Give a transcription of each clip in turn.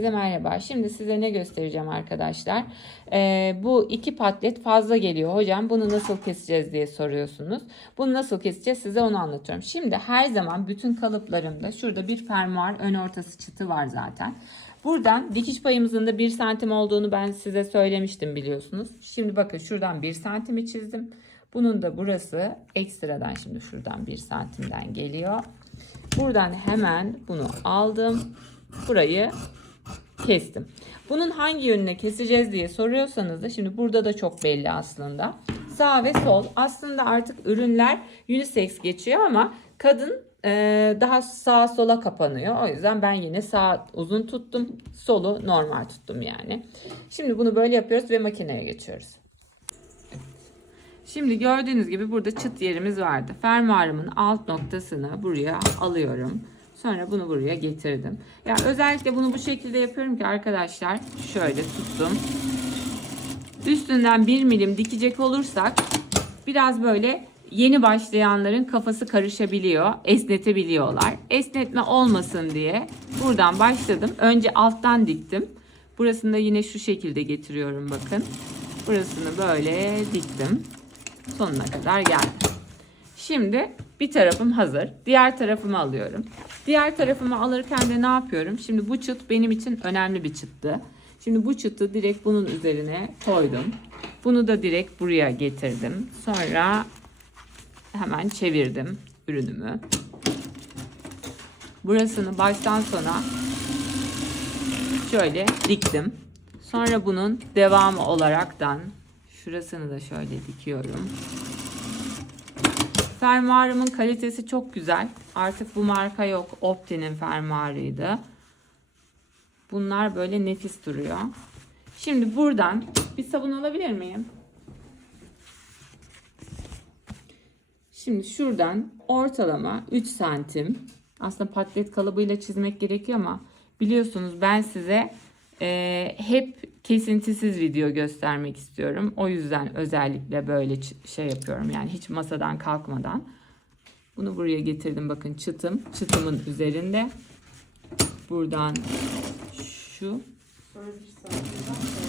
Size merhaba. Şimdi size ne göstereceğim arkadaşlar. Ee, bu iki patlet fazla geliyor. Hocam bunu nasıl keseceğiz diye soruyorsunuz. Bunu nasıl keseceğiz size onu anlatıyorum. Şimdi her zaman bütün kalıplarımda şurada bir fermuar ön ortası çıtı var zaten. Buradan dikiş payımızın da 1 santim olduğunu ben size söylemiştim biliyorsunuz. Şimdi bakın şuradan 1 santimi çizdim. Bunun da burası ekstradan şimdi şuradan 1 santimden geliyor. Buradan hemen bunu aldım. Burayı kestim. Bunun hangi yönüne keseceğiz diye soruyorsanız da şimdi burada da çok belli aslında. Sağ ve sol. Aslında artık ürünler unisex geçiyor ama kadın e, daha sağa sola kapanıyor. O yüzden ben yine sağ uzun tuttum. Solu normal tuttum yani. Şimdi bunu böyle yapıyoruz ve makineye geçiyoruz. Şimdi gördüğünüz gibi burada çıt yerimiz vardı. Fermuarımın alt noktasını buraya alıyorum. Sonra bunu buraya getirdim. Ya özellikle bunu bu şekilde yapıyorum ki arkadaşlar şöyle tuttum. Üstünden 1 milim dikecek olursak biraz böyle yeni başlayanların kafası karışabiliyor, esnetebiliyorlar. Esnetme olmasın diye buradan başladım. Önce alttan diktim. Burasını da yine şu şekilde getiriyorum bakın. Burasını böyle diktim. Sonuna kadar geldim. Şimdi bir tarafım hazır. Diğer tarafımı alıyorum. Diğer tarafımı alırken de ne yapıyorum? Şimdi bu çıt benim için önemli bir çıttı. Şimdi bu çıtı direkt bunun üzerine koydum. Bunu da direkt buraya getirdim. Sonra hemen çevirdim ürünümü. Burasını baştan sona şöyle diktim. Sonra bunun devamı olaraktan şurasını da şöyle dikiyorum. Fermuarımın kalitesi çok güzel. Artık bu marka yok. Opti'nin fermuarıydı. Bunlar böyle nefis duruyor. Şimdi buradan bir sabun alabilir miyim? Şimdi şuradan ortalama 3 santim. Aslında patlet kalıbıyla çizmek gerekiyor ama biliyorsunuz ben size e, hep kesintisiz video göstermek istiyorum. O yüzden özellikle böyle şey yapıyorum. Yani hiç masadan kalkmadan. Bunu buraya getirdim. Bakın çıtım. Çıtımın üzerinde. Buradan şu.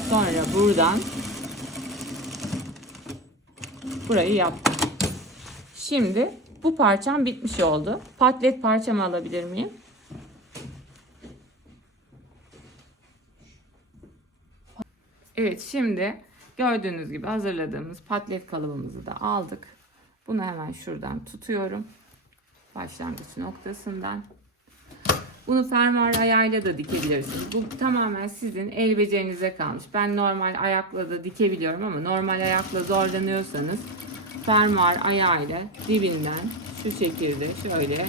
Sonra buradan burayı yaptım. Şimdi bu parçam bitmiş oldu. Patlet parçamı alabilir miyim? Evet şimdi gördüğünüz gibi hazırladığımız patlet kalıbımızı da aldık. Bunu hemen şuradan tutuyorum. Başlangıç noktasından. Bunu fermuar ayağıyla da dikebilirsiniz. Bu tamamen sizin el becerinize kalmış. Ben normal ayakla da dikebiliyorum ama normal ayakla zorlanıyorsanız fermuar ayağıyla dibinden şu şekilde şöyle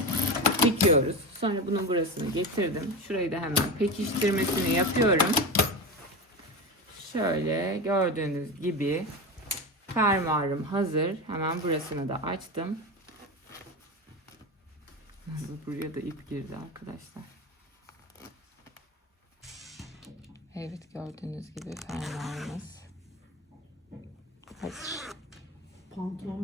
dikiyoruz. Sonra bunun burasını getirdim. Şurayı da hemen pekiştirmesini yapıyorum. Şöyle gördüğünüz gibi fermuarım hazır. Hemen burasını da açtım. Nasıl buraya da ip girdi arkadaşlar. Evet gördüğünüz gibi fermuarımız hazır. Pantolon